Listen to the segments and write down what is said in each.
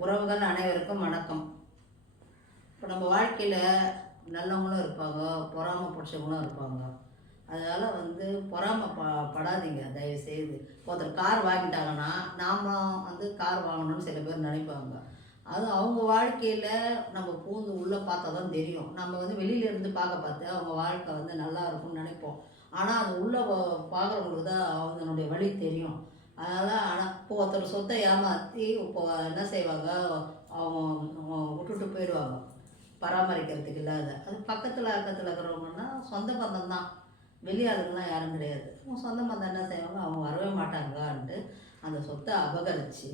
உறவுகள் அனைவருக்கும் வணக்கம். இப்போ நம்ம வாழ்க்கையில் நல்லவங்களும் இருப்பாங்க, பொறாமை பிடிச்சவங்களும் இருப்பாங்க. அதனால் படாதீங்க தயவுசெய்து. ஒருத்தர் கார் வாங்கிட்டாங்கன்னா நாம் கார் வாங்கணும்னு சில பேர் நினைப்பாங்க. அது அவங்க வாழ்க்கையில் நம்ம பூந்து உள்ளே பார்த்தா தான் தெரியும். நம்ம வெளியிலேருந்து பார்த்து அவங்க வாழ்க்கை நல்லா இருக்கும்னு நினைப்போம். ஆனால் அது உள்ளே பார்க்குறவங்களுக்கு தான் அவங்களுடைய வழி தெரியும். அதனால் இப்போ ஒருத்தர் சொத்தை ஏமாற்றி இப்போ என்ன செய்வாங்க, அவங்க விட்டுட்டு போயிடுவாங்க பராமரிக்கிறதுக்கு இல்லாத. அது பக்கத்தில் அக்கத்தில் இருக்கிறவங்கன்னா சொந்த பந்தம் தான், வெளியாளுங்கெல்லாம் யாரும் கிடையாது. சொந்த பந்தம் என்ன செய்வாங்க, அவங்க வரவே மாட்டாங்கன்ட்டு அந்த சொத்தை அபகரித்து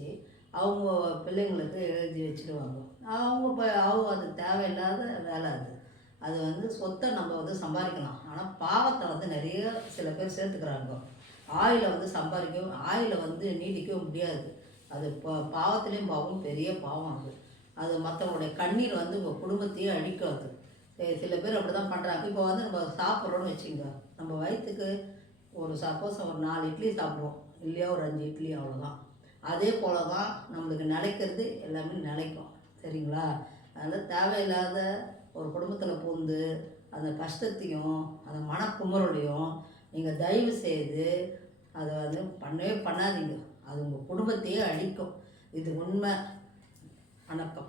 அவங்க பிள்ளைங்களுக்கு எழுதி வச்சுடுவாங்க. அவங்க அது தேவையில்லாத வேலை. அது சொத்தை நம்ம சம்பாதிக்கலாம். ஆனால் பாவத்தை நிறைய சில பேர் சேர்த்துக்கிறாங்க. ஆயிலை சம்பாதிக்கவும் ஆயிலை நீடிக்கவும் முடியாது. அது பாவத்துலேயும் பாவம், பெரிய பாவம். அது மற்றவங்களுடைய கண்ணீர் உங்கள் குடும்பத்தையே அழிக்காது. சில பேர் அப்படி தான் பண்ணுறாங்க. இப்போ நம்ம சாப்பிட்றோன்னு வச்சுங்க, நம்ம வயிற்றுக்கு சப்போஸ் ஒரு 4 இட்லி சாப்பிடுவோம் இல்லையா, ஒரு 5 இட்லி, அவ்வளோதான். அதே போல் தான் நம்மளுக்கு நிலைக்கிறது எல்லாமே நிலைக்கும். சரிங்களா? அதனால் தேவையில்லாத ஒரு குடும்பத்தில் பூந்து அந்த கஷ்டத்தையும் அந்த மனக்குமுறலையும் நீங்கள் தயவு செய்து அதை பண்ணவே பண்ணாதீங்க. அது உங்கள் குடும்பத்தையே அழிக்கும். இது உண்மை. வணக்கம்.